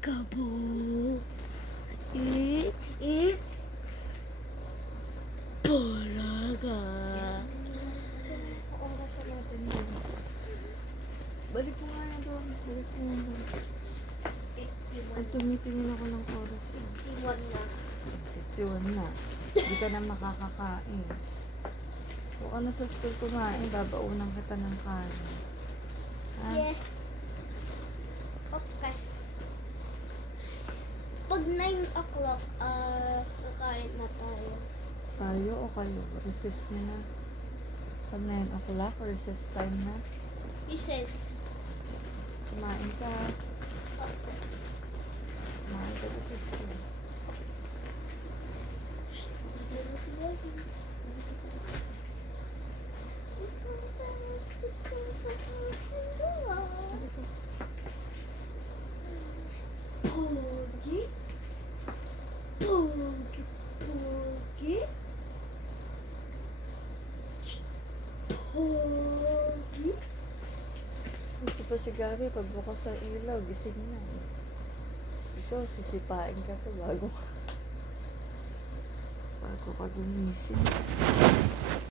Kabo. Palaga. Orasan natin yun. Balik mo nga yan doon. Balik mo nga doon. At tumitingin ako ng oras yun. 51 na. 51 na. Hindi ka na makakakain. Kung ano sa school kumain, babaunan kita ng kain. Ha? Yeah. Okay. Pag 9 o'clock, kakain na tayo. Tayo o kayo? Recess nyo na. Pag 9 o'clock, recess time na. Recess. Kumain ka. Kumain ka sa school. Dito na si Gabby. Pogi. Pogi. Pogi. Pogi. Ito pa si Gabi, pagbukas sa ilaw, gising na. Ikaw, sisipain ka to bago ka gumising.